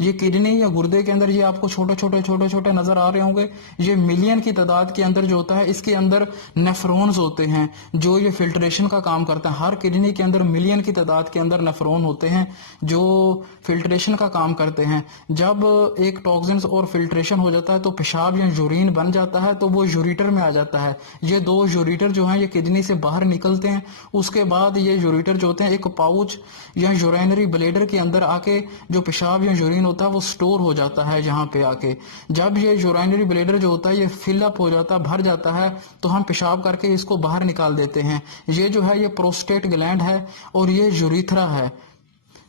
یہ کڈنی یا گردے کے اندر یہ آپ کو چھوٹے چھوٹے نظر آ رہے ہوں گے، یہ ملین کی تعداد کے اندر جو ہوتا ہے اس کے اندر نیفرونز ہوتے ہیں جو یہ فلٹریشن کا کام کرتا ہے. ہر کڈنی کے اندر ملین کی تعداد کے اندر نیفرون ہوتے ہیں جو فلٹریشن کا کام کرتے ہیں. جب ایک ٹاکسنز اور فلٹریشن ہو جاتا ہے تو پیشاب یا یورین بن جاتا ہے تو وہ یوریٹر میں آ جاتا ہے. یہ دو یوریٹر جو ہیں یہ کڈنی سے باہر نکلتے ہیں. اس کے بعد یہ یوریٹر جو ہوتے ہیں ایک پاؤچ یا یورینری بلیڈر کے اندر آ کے جو پیشاب یا یورین ہوتا ہے وہ سٹور ہو جاتا ہے یہاں پہ آ کے. جب یہ یورینری بلیڈر جو ہوتا ہے یہ فل اپ ہو جاتا ہے، بھر جاتا ہے، تو ہم پیشاب کر کے اس کو باہر نکال دیتے ہیں. یہ جو ہے یہ پروسٹیٹ گلینڈ ہے اور یہ یوریتھرا ہے.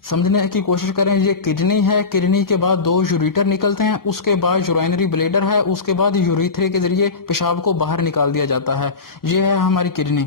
سمجھنے کی کوشش کریں، یہ کڈنی ہے، کڈنی کے بعد دو یوریٹر نکلتے ہیں، اس کے بعد یورینری بلیڈر ہے، اس کے بعد یوریتھرے کے ذریعے پیشاب کو باہر نکال دیا جاتا ہے. یہ ہے ہماری کڈنی.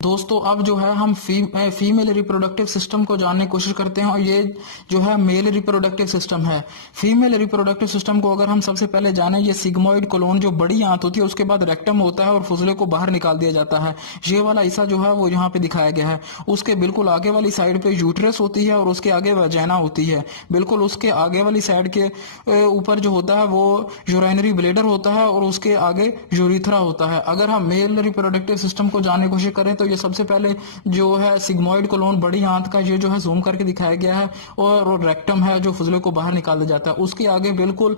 دوستو اب جو ہے ہم فیمیل ریپروڈکٹیو سسٹم کو جاننے کی کوشش کرتے ہیں، اور یہ جو ہے میل ریپروڈکٹیو سسٹم ہے. فیمیل ریپروڈکٹیو سسٹم کو اگر ہم سب سے پہلے جانیں، یہ سیگموئڈ کولون جو بڑی آنت ہوتی ہے اس کے بعد ریکٹم ہوتا ہے اور فضلے کو باہر نکال دیا جاتا ہے. یہ والا حصہ جو ہے وہ یہاں پہ دکھایا گیا ہے. اس کے بالکل آگے والی سائڈ پہ یوٹرس ہوتی ہے اور اس کے آگے ویجینا ہوتی ہے. بالکل اس کے آگے والی سائڈ کے اوپر جو ہوتا ہے وہ یورینری بلیڈر ہوتا ہے اور اس کے آگے یوریتھرا ہوتا ہے. اگر ہم میل ریپروڈکٹیو سسٹم کو جاننے کی کوشش کریں تو یہ سب سے پہلے جو ہے سیگموئڈ کولون بڑی آنت کا یہ جو ہے زوم کر کے دکھایا گیا ہے، اور ریکٹم ہے جو فضلے کو باہر نکال دیا جاتا ہے. اس کے آگے بالکل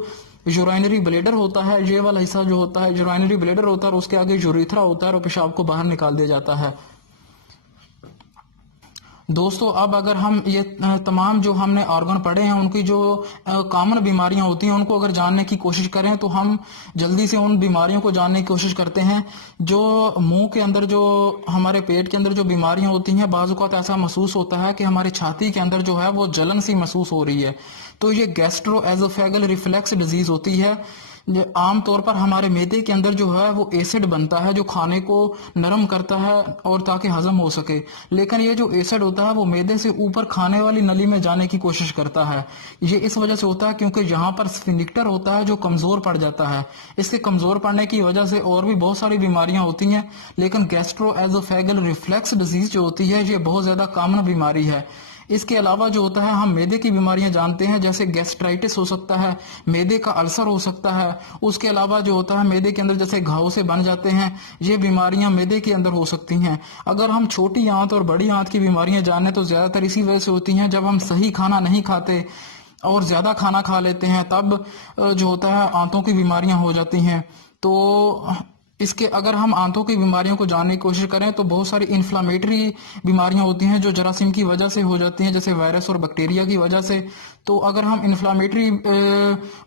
یورینری بلیڈر ہوتا ہے. یہ والا حصہ جو ہوتا ہے یورینری بلیڈر ہوتا ہے اور اس کے آگے یوریتھرا ہوتا ہے اور پیشاب کو باہر نکال دیا جاتا ہے. دوستو اب اگر ہم یہ تمام جو ہم نے آرگن پڑھے ہیں ان کی جو کامن بیماریاں ہوتی ہیں ان کو اگر جاننے کی کوشش کریں تو ہم جلدی سے ان بیماریوں کو جاننے کی کوشش کرتے ہیں. جو منہ کے اندر جو ہمارے پیٹ کے اندر جو بیماریاں ہوتی ہیں، بعض اوقات ایسا محسوس ہوتا ہے کہ ہماری چھاتی کے اندر جو ہے وہ جلن سی محسوس ہو رہی ہے، تو یہ گیسٹرو ایزوفیگل ریفلیکس ڈیزیز ہوتی ہے. عام طور پر ہمارے معدے کے اندر جو ہے وہ ایسڈ بنتا ہے جو کھانے کو نرم کرتا ہے اور تاکہ ہضم ہو سکے، لیکن یہ جو ایسڈ ہوتا ہے وہ معدے سے اوپر کھانے والی نلی میں جانے کی کوشش کرتا ہے. یہ اس وجہ سے ہوتا ہے کیونکہ یہاں پر سفنکٹر ہوتا ہے جو کمزور پڑ جاتا ہے. اس کے کمزور پڑنے کی وجہ سے اور بھی بہت ساری بیماریاں ہوتی ہیں، لیکن گیسٹرو ایزوفیگل ریفلیکس ڈیزیز جو ہوتی ہے یہ بہت زیادہ کامن بیماری ہے. اس کے علاوہ جو ہوتا ہے ہم معدے کی بیماریاں جانتے ہیں، جیسے گیسٹرائٹس ہو سکتا ہے، معدے کا السر ہو سکتا ہے. اس کے علاوہ جو ہوتا ہے معدے کے اندر جیسے گھاؤ سے بن جاتے ہیں، یہ بیماریاں معدے کے اندر ہو سکتی ہیں. اگر ہم چھوٹی آنت اور بڑی آنت کی بیماریاں جانیں تو زیادہ تر اسی وجہ سے ہوتی ہیں، جب ہم صحیح کھانا نہیں کھاتے اور زیادہ کھانا کھا لیتے ہیں تب جو ہوتا ہے آنتوں کی بیماریاں ہو جاتی ہیں. تو اس کے اگر ہم آنتوں کی بیماریوں کو جاننے کی کوشش کریں تو بہت ساری انفلامیٹری بیماریاں ہوتی ہیں جو جراثیم کی وجہ سے ہو جاتی ہیں، جیسے وائرس اور بیکٹیریا کی وجہ سے. تو اگر ہم انفلامیٹری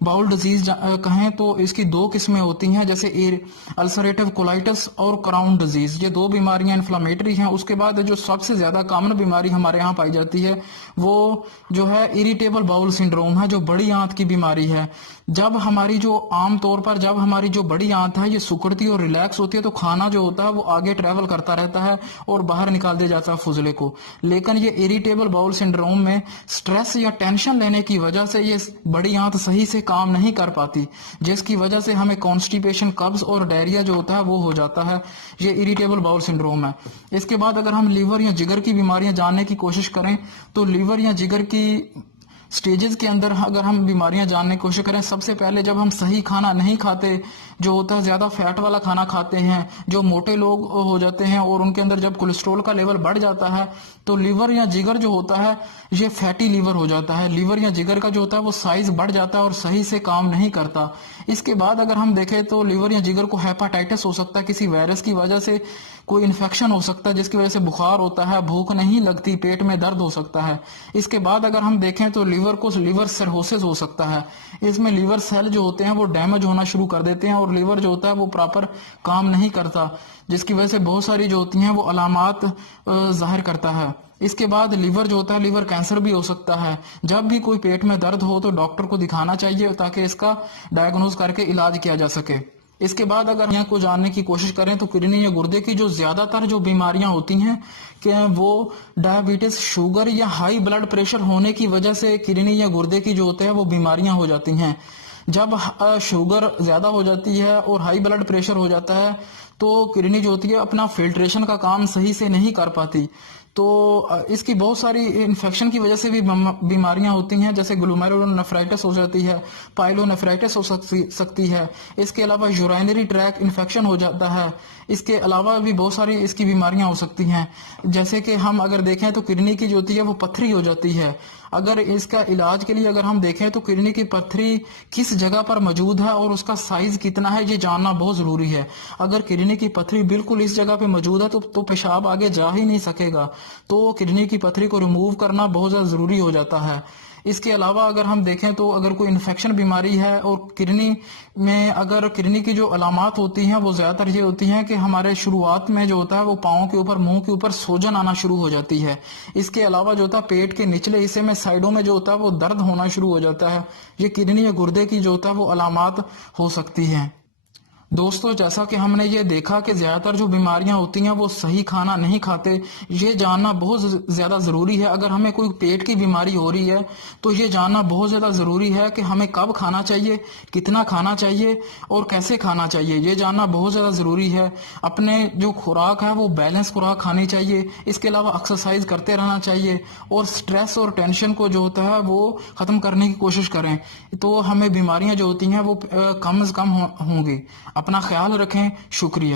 باؤل ڈیزیز کہیں تو اس کی دو قسمیں ہوتی ہیں، جیسے السریٹو کولائٹس اور کراؤن ڈیزیز. یہ دو بیماریاں انفلامیٹری ہیں. اس کے بعد جو سب سے زیادہ کامن بیماری ہمارے ہاں پائی جاتی ہے وہ جو ہے اریٹیبل باؤل سنڈروم ہے، جو بڑی آنت کی بیماری ہے. جب ہماری جو عام طور پر جب ہماری جو بڑی آنت ہے یہ سکڑتی اور ریلیکس ہوتی ہے تو کھانا جو ہوتا ہے وہ آگے ٹریول کرتا رہتا ہے اور باہر نکال دیا جاتا ہے فضلے کو. لیکن یہ اریٹیبل باؤل سنڈروم میں سٹریس یا ٹینشن لینے کی وجہ سے یہ بڑی آنت صحیح سے کام نہیں کر پاتی، جس کی وجہ سے ہمیں کانسٹیپیشن، قبض اور ڈائریا جو ہوتا ہے وہ ہو جاتا ہے. یہ اریٹیبل باؤل سنڈروم ہے. اس کے بعد اگر ہم لیور یا جگر کی بیماریاں جاننے کی کوشش کریں تو لیور یا جگر کی سٹیجز کے اندر اگر ہم بیماریاں جاننے کی کوشش کریں، سب سے پہلے جب ہم صحیح کھانا نہیں کھاتے، جو ہوتا ہے زیادہ فیٹ والا کھانا کھاتے ہیں، جو موٹے لوگ ہو جاتے ہیں اور ان کے اندر جب کولیسٹرول کا لیول بڑھ جاتا ہے تو لیور یا جگر جو ہوتا ہے یہ فیٹی لیور ہو جاتا ہے. لیور یا جگر کا جو ہوتا ہے وہ سائز بڑھ جاتا ہے اور صحیح سے کام نہیں کرتا. اس کے بعد اگر ہم دیکھیں تو لیور یا جگر کو ہیپاٹائٹس ہو سکتا ہے، کسی وائرس کی وجہ سے کوئی انفیکشن ہو سکتا ہے جس کی وجہ سے بخار ہوتا ہے، بھوک نہیں لگتی، پیٹ میں درد ہو سکتا ہے. اس کے بعد اگر ہم دیکھیں تو لیور کو لیور سرہوسس ہو سکتا ہے. اس میں لیور سیل جو ہوتے ہیں وہ ڈیمیج ہونا شروع کر دیتے ہیں اور لیور جو ہوتا ہے وہ پراپر کام نہیں کرتا، جس کی وجہ سے بہت ساری جو ہوتی ہیں وہ علامات ظاہر کرتا ہے. اس کے بعد لیور جو ہوتا ہے لیور کینسر بھی ہو سکتا ہے. جب بھی کوئی پیٹ میں درد ہو تو ڈاکٹر کو دکھانا چاہیے تاکہ اس کا ڈائگنوز کر کے علاج کیا جا سکے. اس کے بعد اگر یہاں کو جاننے کی کوشش کریں تو کڈنی یا گردے کی جو زیادہ تر جو بیماریاں ہوتی ہیں کہ وہ ڈائبٹیز، شوگر یا ہائی بلڈ پریشر ہونے کی وجہ سے کڈنی یا گردے کی جو ہوتے ہیں وہ بیماریاں ہو جاتی ہیں. جب شوگر زیادہ ہو جاتی ہے اور ہائی بلڈ پریشر ہو جاتا ہے تو کڈنی جو ہوتی ہے اپنا فلٹریشن کا کام صحیح سے نہیں کر پاتی. تو اس کی بہت ساری انفیکشن کی وجہ سے بھی بیماریاں ہوتی ہیں، جیسے گلومیرولونیفرائٹس ہو جاتی ہے، پائلونیفرائٹس ہو سکتی ہے، اس کے علاوہ یورینری ٹریک انفیکشن ہو جاتا ہے، اس کے علاوہ بھی بہت ساری اس کی بیماریاں ہو سکتی ہیں، جیسے کہ ہم اگر دیکھیں تو کڈنی کی جو ہوتی ہے وہ پتھری ہو جاتی ہے۔ اگر اس کا علاج کے لیے اگر ہم دیکھیں تو کڈنی کی پتھری کس جگہ پر موجود ہے اور اس کا سائز کتنا ہے، یہ جاننا بہت ضروری ہے۔ اگر کڈنی کی پتھری بالکل اس جگہ پہ موجود ہے تو پیشاب آگے جا ہی نہیں سکے گا، تو کڈنی کی پتھری کو ریموو کرنا بہت زیادہ ضروری ہو جاتا ہے۔ اس کے علاوہ اگر ہم دیکھیں تو اگر کوئی انفیکشن بیماری ہے اور کڈنی میں اگر کڈنی کی جو علامات ہوتی ہیں وہ زیادہ تر یہ ہوتی ہیں کہ ہمارے شروعات میں جو ہوتا ہے وہ پاؤں کے اوپر، منہ کے اوپر سوجن آنا شروع ہو جاتی ہے۔ اس کے علاوہ جو ہوتا ہے پیٹ کے نچلے حصے میں سائڈوں میں جو ہوتا ہے وہ درد ہونا شروع ہو جاتا ہے۔ یہ کڈنی یا گردے کی جو ہوتا ہے وہ علامات ہو سکتی ہیں۔ دوستو، جیسا کہ ہم نے یہ دیکھا کہ زیادہ تر جو بیماریاں ہوتی ہیں وہ صحیح کھانا نہیں کھاتے، یہ جاننا بہت زیادہ ضروری ہے۔ اگر ہمیں کوئی پیٹ کی بیماری ہو رہی ہے تو یہ جاننا بہت زیادہ ضروری ہے کہ ہمیں کب کھانا چاہیے، کتنا کھانا چاہیے اور کیسے کھانا چاہیے، یہ جاننا بہت زیادہ ضروری ہے۔ اپنے جو خوراک ہے وہ بیلنس خوراک کھانی چاہیے، اس کے علاوہ ایکسرسائز کرتے رہنا چاہیے اور سٹریس اور ٹینشن کو جو ہوتا ہے وہ ختم کرنے کی کوشش کریں، تو ہمیں بیماریاں جو ہوتی ہیں وہ کم از کم ہوں گی۔ اپنا خیال رکھیں۔ شکریہ۔